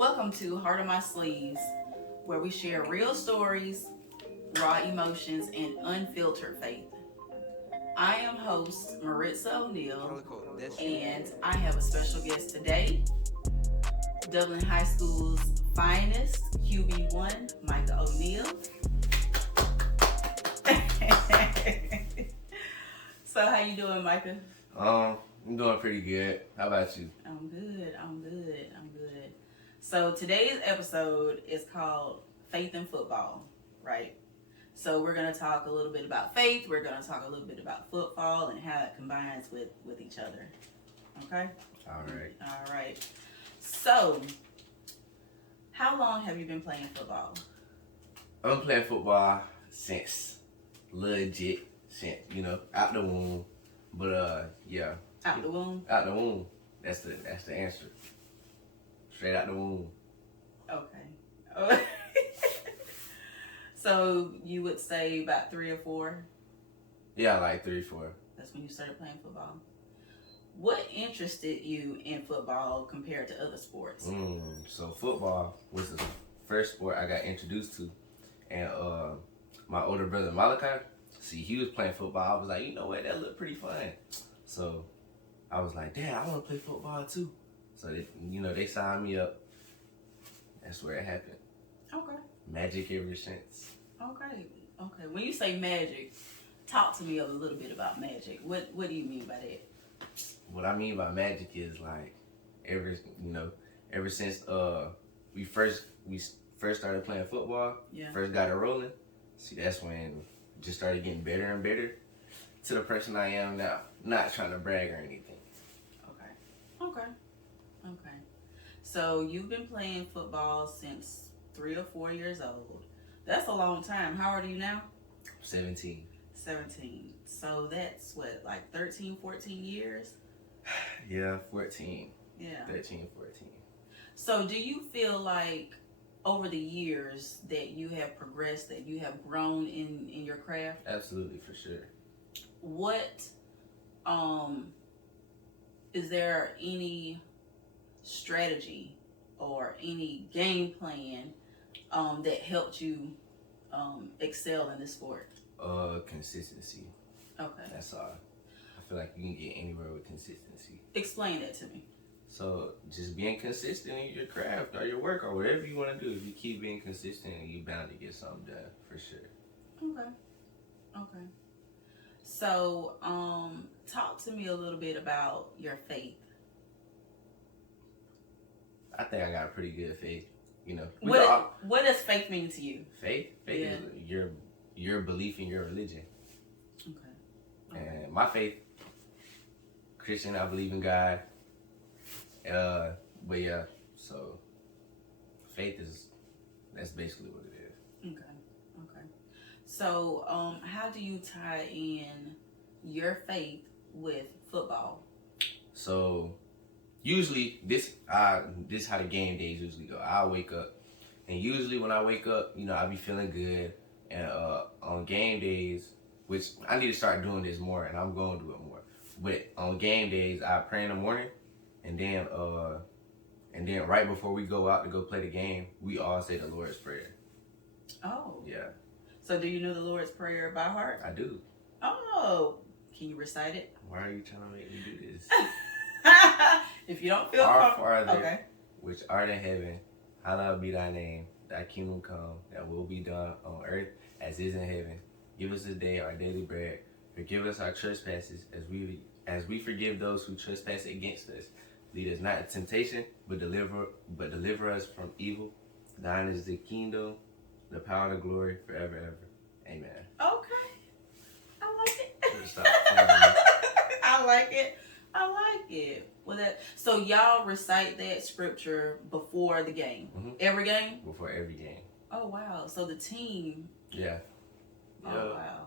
Welcome to Heart on My Sleeves, where we share real stories, raw emotions, and unfiltered faith. I am host Maritza O'Neal, and I have a special guest today, Dublin High School's finest, QB1 Micah O'Neal. So how you doing, Micah? I'm doing pretty good. How about you? I'm good. So today's episode is called Faith in Football, right? So we're going to talk a little bit about faith. We're going to talk a little bit about football and how it combines with each other. Okay? All right. So, how long have you been playing football? I've been playing football since out the womb. But yeah. Out the womb? Out the womb. That's the answer. Straight out the womb. Okay. So you would say about 3 or 4? Yeah, like 3, 4. That's when you started playing football. What interested you in football compared to other sports? So football was the first sport I got introduced to. And my older brother Malachi, he was playing football. I was like, you know what, that looked pretty fun. So I was like, Dad, I want to play football too. So they signed me up. That's where it happened. Okay. Magic ever since. Okay. When you say magic, talk to me a little bit about magic. What do you mean by that? What I mean by magic is like ever since we first started playing football, first got it rolling. See, that's when it just started getting better and better to the person I am now. Not trying to brag or anything. Okay. So you've been playing football since 3 or 4 years old. That's a long time. How old are you now? 17. 17. So that's what, like 13, 14 years? Yeah, 14. Yeah. 13, 14. So do you feel like over the years that you have progressed, that you have grown in your craft? Absolutely, for sure. What, is there any strategy or any game plan that helped you excel in this sport? Consistency. Okay. That's all. I feel like you can get anywhere with consistency. Explain that to me. So just being consistent in your craft or your work or whatever you want to do. If you keep being consistent, you're bound to get something done, for sure. Okay. So, talk to me a little bit about your faith. I think I got a pretty good faith. What does faith mean to you? Faith is your belief in your religion. Okay. And my faith, Christian, I believe in God. But yeah, so faith that's basically what it is. Okay. So, how do you tie in your faith with football? So usually this how the game days usually go. I wake up, and usually when I wake up, I be feeling good. And on game days, which I need to start doing this more, and I'm going to do it more. But on game days, I pray in the morning, and then right before we go out to go play the game, we all say the Lord's Prayer. Oh. Yeah. So do you know the Lord's Prayer by heart? I do. Oh. Can you recite it? Why are you trying to make me do this? If you don't feel Our Father, okay, which art in heaven, hallowed be thy name. Thy kingdom come, that will be done on earth as is in heaven. Give us this day our daily bread. Forgive us our trespasses as we forgive those who trespass against us. Lead us not into temptation, but deliver us from evil. Thine is the kingdom, the power, and the glory, forever, ever. Amen. Okay. I like it. Stop playing with me. I like it. Well, so y'all recite that scripture before the game? Mm-hmm. Every game? Before every game. Oh, wow. So the team. Yeah. Oh, wow.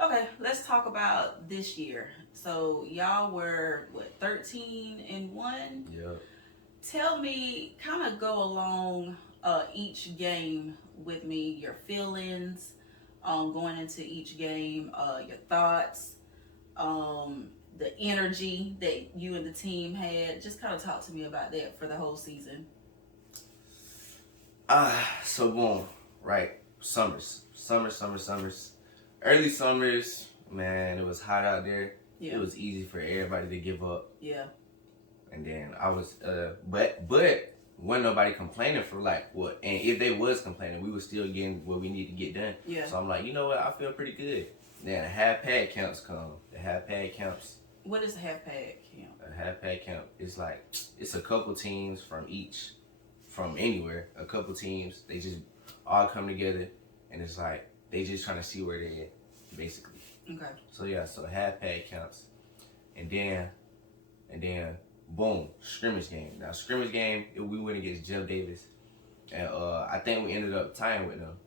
Okay, let's talk about this year. So y'all were, 13-1? Yeah. Tell me, kind of go along each game with me, your feelings going into each game, your thoughts, the energy that you and the team had. Just kind of talk to me about that for the whole season. So boom, right? Summers. Early summers, man, it was hot out there. Yeah. It was easy for everybody to give up. Yeah. And then I was, but wasn't nobody complaining for like what? And if they was complaining, we was still getting what we need to get done. Yeah. So I'm like, you know what? I feel pretty good. Then the half pad camps come. The half pad camps. What is a half pad camp? A half pad camp is like, it's a couple teams from anywhere. A couple teams. They just all come together, and it's like they just trying to see where they're at, basically. Okay. So yeah, so half pad camps, and then boom, scrimmage game. Now scrimmage game, we went against Jeff Davis, and I think we ended up tying with them.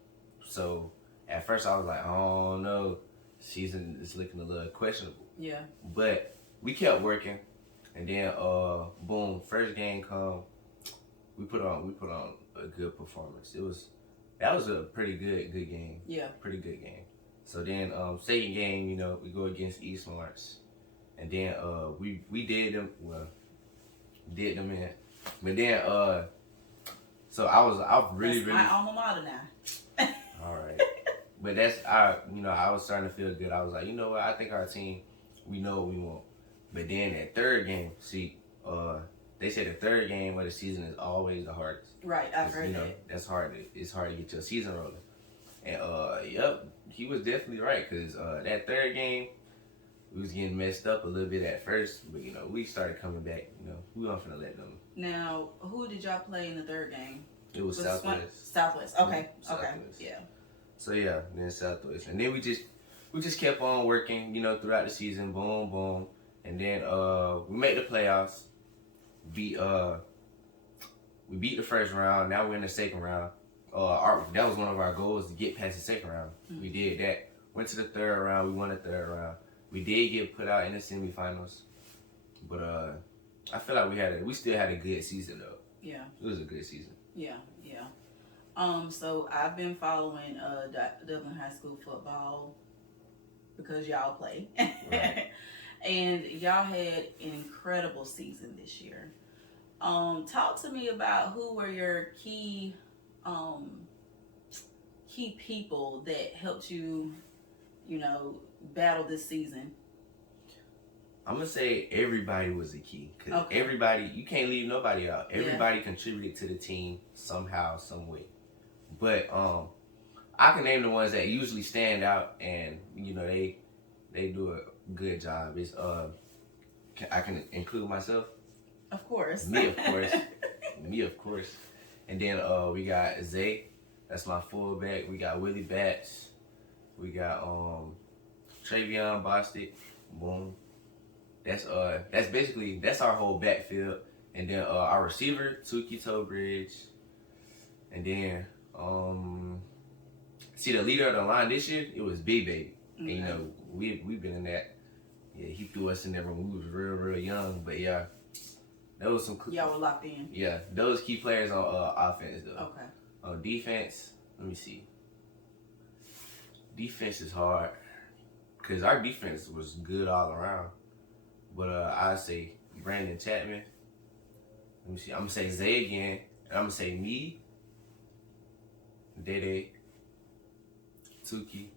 So at first I was like, oh no, season is looking a little questionable. Yeah. But we kept working, and then boom, first game come, we put on a good performance. That was a pretty good game. Yeah. Pretty good game. So then second game, you know, we go against East Lawrence, and then we did them in, but then so I really my alma mater now. all right. But I was starting to feel good. I was like, you know what? I think our team, we know what we want. But then that third game, see, they say the third game of the season is always the hardest. Right, I've heard that. That's hard. It's hard to get your season rolling. And yep, he was definitely right, because that third game, we was getting messed up a little bit at first, but we started coming back. We weren't finna let them. Now, who did y'all play in the third game? It was Southwest. Southwest. Okay. Southwest. Okay. Yeah. So yeah, then Southwest, and then we just kept on working, throughout the season. Boom, boom, and then we made the playoffs. We beat the first round. Now we're in the second round. That was one of our goals, to get past the second round. Mm-hmm. We did that. Went to the third round. We won the third round. We did get put out in the semifinals, but I feel like we still had a good season though. Yeah. It was a good season. Yeah. So I've been following Dublin High School Football because y'all play. Right. And y'all had an incredible season this year. Talk to me about who were your key people that helped you, battle this season. I'm gonna say everybody was a key, because Okay. everybody, you can't leave nobody out. Everybody contributed to the team somehow, some way. But I can name the ones that usually stand out, and they do a good job. It's I can include myself. Of course. Me, of course. And then we got Zay, that's my fullback. We got Willie Batts. We got Travion Bostic. Boom. That's our whole backfield. And then our receiver, Tuki Tobridge. And then see, the leader of the line this year, it was Big Baby. Okay. And we've been in that. Yeah, he threw us in there when we was real young. But yeah, that was some. Y'all were locked in. Yeah, those key players on offense though. Okay. On defense, let me see. Defense is hard, because our defense was good all around. But I'd say Brandon Chapman. Let me see. I'm gonna say Zay again, and I'm gonna say me, Dede, Tuki,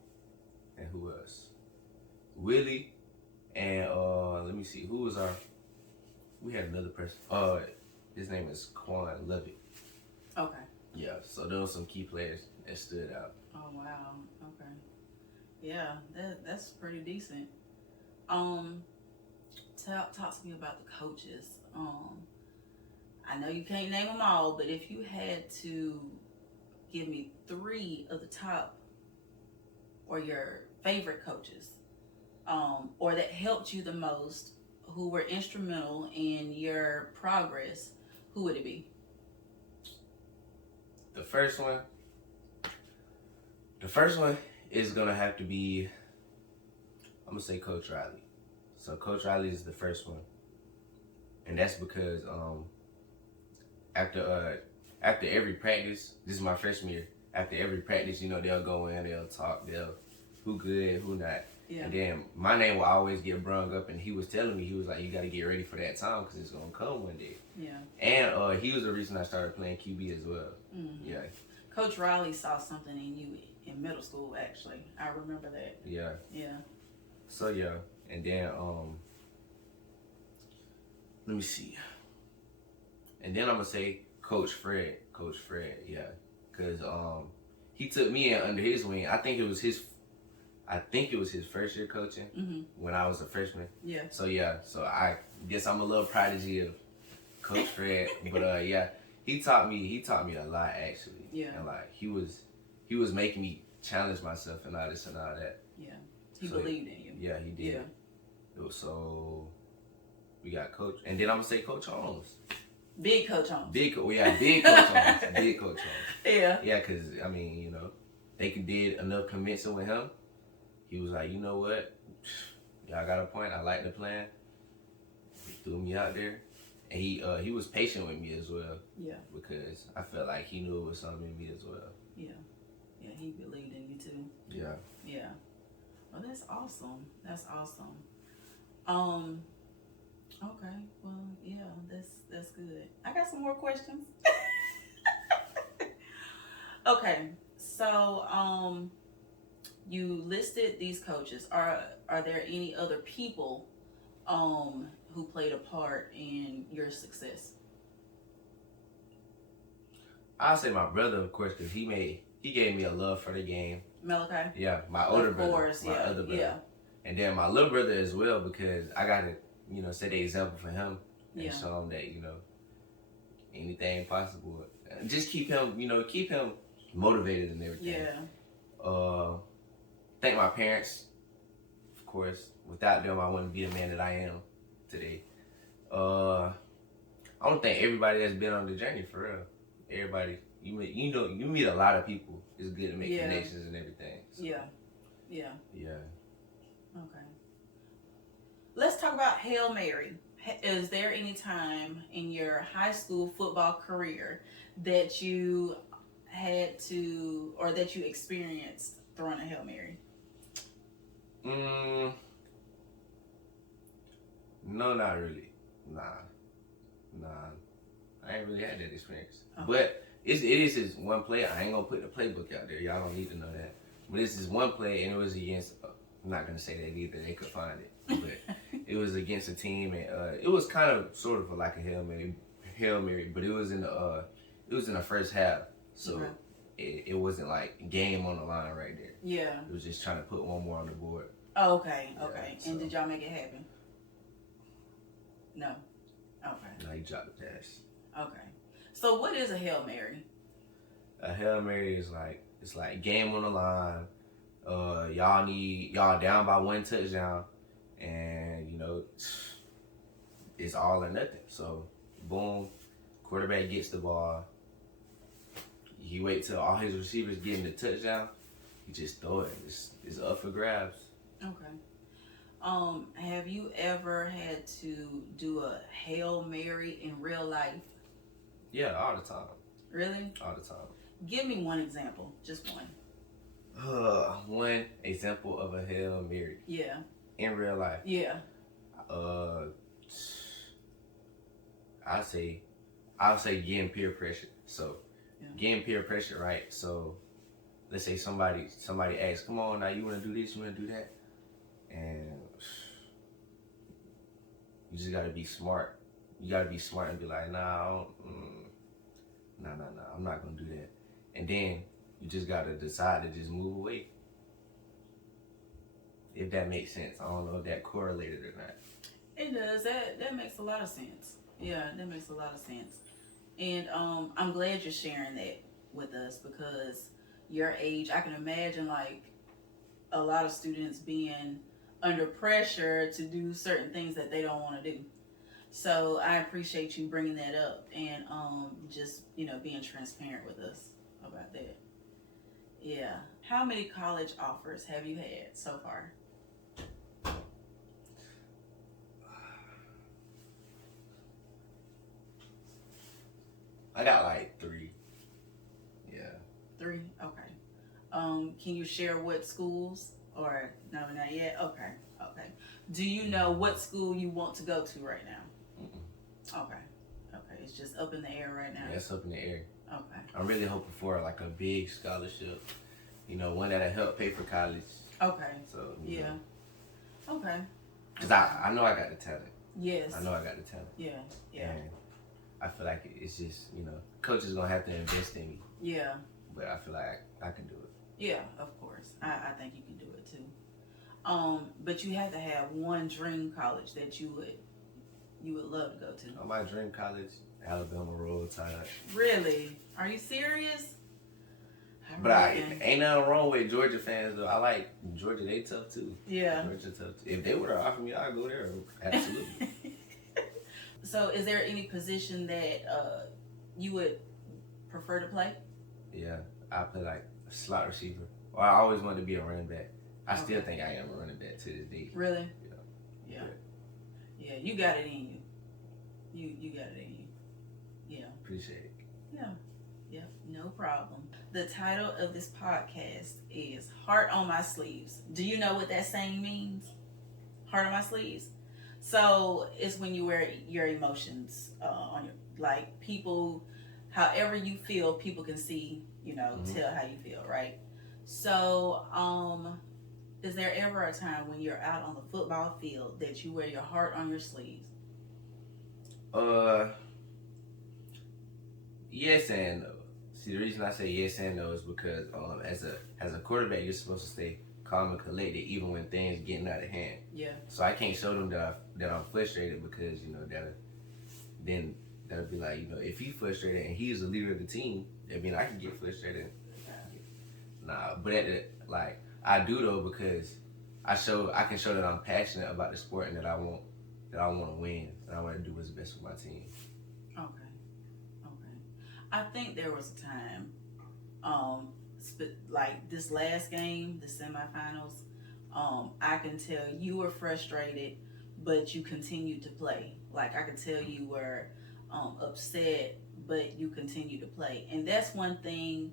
and who else? Willie, and let me see. Who was our? We had another person. His name is Quan Levitt. Okay. Yeah. So those some key players that stood out. Oh wow. Okay. Yeah, that's pretty decent. Talk to me about the coaches. I know you can't name them all, but if you had to give me 3 of the top or your favorite coaches, or that helped you the most, who were instrumental in your progress, who would it be? The first one is gonna have to be, I'm gonna say Coach Riley. So Coach Riley is the first one, and that's because after every practice, this is my freshman year. After every practice, they'll go in, they'll talk, who good, who not, Yeah. And then my name will always get brung up, and he was telling me, he was like, you got to get ready for that time because it's going to come one day. Yeah. And he was the reason I started playing QB as well. Mm-hmm. Yeah. Coach Riley saw something in you in middle school, actually. I remember that. Yeah. Yeah. So, yeah. And then, let me see. And then I'm going to say Coach Fred. Coach Fred, yeah. Because he took me in under his wing. I think it was his first year coaching when I was a freshman. Yeah. So, yeah. So, I guess I'm a little prodigy of Coach Fred. But, yeah, he taught me a lot, actually. Yeah. And, like, he was making me challenge myself and all this and all that. Yeah. He believed in you. Yeah, he did. Yeah. So, we got Coach. And then I'm going to say Coach Holmes. Big Coach Holmes. Big Coach Holmes. Big Coach Holmes. Yeah. Yeah, because, I mean, you know, they did enough convincing with him. He was like, you know what? Y'all got a point. I like the plan. He threw me out there. And he was patient with me as well. Yeah. Because I felt like he knew it was something in me as well. Yeah. Yeah, he believed in you too. Yeah. Yeah. Well, that's awesome. That's awesome. Okay. Well, yeah, that's good. I got some more questions. Okay. So, you listed these coaches. Are there any other people who played a part in your success? I'll say my brother, of course, because he gave me a love for the game. Malachi? Yeah, my older brother. Of course, my other brother. Yeah. And then my little brother as well, because I got to, you know, set the example for him and Yeah. show him that, you know, anything possible. Just keep him motivated and everything. Yeah. Thank my parents, of course. Without them, I wouldn't be the man that I am today. I want to thank everybody that's been on the journey, for real. Everybody, you meet a lot of people. It's good to make connections and everything. So. Yeah. Yeah. Yeah. Okay. Let's talk about Hail Mary. Is there any time in your high school football career that you had to, or that you experienced throwing a Hail Mary? No, not really. Nah. I ain't really had that experience. Okay. But it is this one play. I ain't gonna put the playbook out there. Y'all don't need to know that. But this is one play, and it was against. I'm not gonna say that either. They could find it, but it was against a team, and it was kind of sort of like a Hail Mary, but it was in the first half, so it wasn't like game on the line right there. Yeah. It was just trying to put one more on the board. Oh, okay. Yeah, And so. did y'all make it happen? No. Okay. Now you dropped the pass. Okay. So what is a Hail Mary? A Hail Mary is like game on the line. Y'all down by one touchdown, and you know it's all or nothing. So boom, quarterback gets the ball. He wait till all his receivers get in the touchdown. He just throw it. It's up for grabs. Okay. Have you ever had to do a Hail Mary in real life? Yeah, all the time. Really? All the time. Give me one example. Just one. One example of a Hail Mary. Yeah. In real life. Yeah. I'll say getting peer pressure. So getting peer pressure, right? So let's say somebody asks, come on now, you wanna do this, you wanna do that? And you just gotta be smart. You gotta be smart and be like, nah, I'm not gonna do that. And then you just gotta decide to just move away. If that makes sense. I don't know if that correlated or not. It does. That makes a lot of sense. Yeah, that makes a lot of sense. And I'm glad you're sharing that with us, because your age, I can imagine like a lot of students being under pressure to do certain things that they don't want to do. So I appreciate you bringing that up and just, you know, being transparent with us about that. Yeah. How many college offers have you had so far? I got like 3. Yeah. 3? Okay. Can you share what schools Or no, not yet? Okay. Okay. Do you know what school you want to go to right now? Mm-mm. Okay. Okay. It's just up in the air right now. Yeah, it's up in the air. Okay. I'm really hoping for like a big scholarship, one that'll help pay for college. Okay. So yeah. Okay. Cause I know I got the talent. Yes. I know I got the talent. Yeah. Yeah. And I feel like it's just coach is gonna have to invest in me. Yeah. But I feel like I can do it. Yeah, of course. I think you can do it too. But you have to have one dream college that you would love to go to. Oh, my dream college, Alabama Roll Tide. Really? Are you serious? Ain't nothing wrong with Georgia fans though. I like Georgia. They tough too. Yeah. Georgia tough too. If they were to offer me, I'd go there. Absolutely. So, is there any position that you would prefer to play? Yeah, I play like a slot receiver. Well, I always wanted to be a running back. I still think I am a running back to this day. Really? Yeah. Yeah, you got it in you. You got it in you. Yeah. Appreciate it. Yeah. Yep, no problem. The title of this podcast is Heart on My Sleeves. Do you know what that saying means? Heart on my sleeves? So it's when you wear your emotions on your, like people, however you feel, people can see, tell how you feel, right? So, is there ever a time when you're out on the football field that you wear your heart on your sleeves? Yes and no. See, the reason I say yes and no is because as a quarterback, you're supposed to stay calm and collected even when things getting out of hand. Yeah. So I can't show them that I'm frustrated because that'll be like if he's frustrated and he's the leader of the team, I mean I can get frustrated. Nah, but I do though because I can show that I'm passionate about the sport and that I want to win and I want to do what's best for my team. Okay. I think there was a time, like this last game, the semifinals, I can tell you were frustrated, but you continued to play. Like I could tell you were upset, but you continued to play. And that's one thing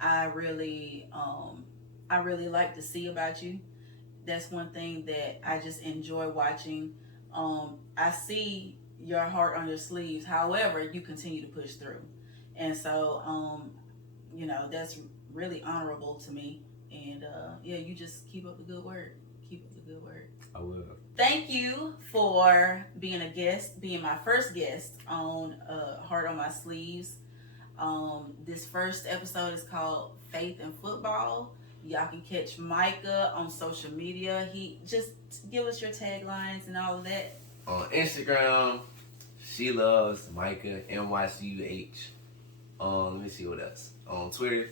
I really like to see about you. That's one thing that I just enjoy watching. I see your heart on your sleeves. However, you continue to push through. And so, that's really honorable to me. And you just keep up the good work. Keep up the good work. I will. Thank you for being being my first guest on Heart on My Sleeves. This first episode is called Faith in Football. Y'all can catch Micah on social media. He just give us your taglines and all of that. On Instagram, she loves Micah MYCUH. Let me see what else. On Twitter,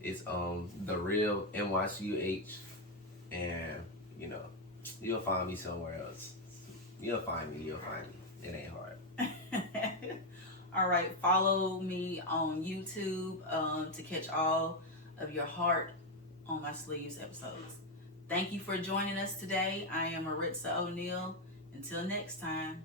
it's the real MYCUH, and you'll find me somewhere else. You'll find me. It ain't hard. All right, follow me on YouTube to catch all of your Heart on My Sleeves episodes. Thank you for joining us today. I am Maritza O'Neal. Until next time.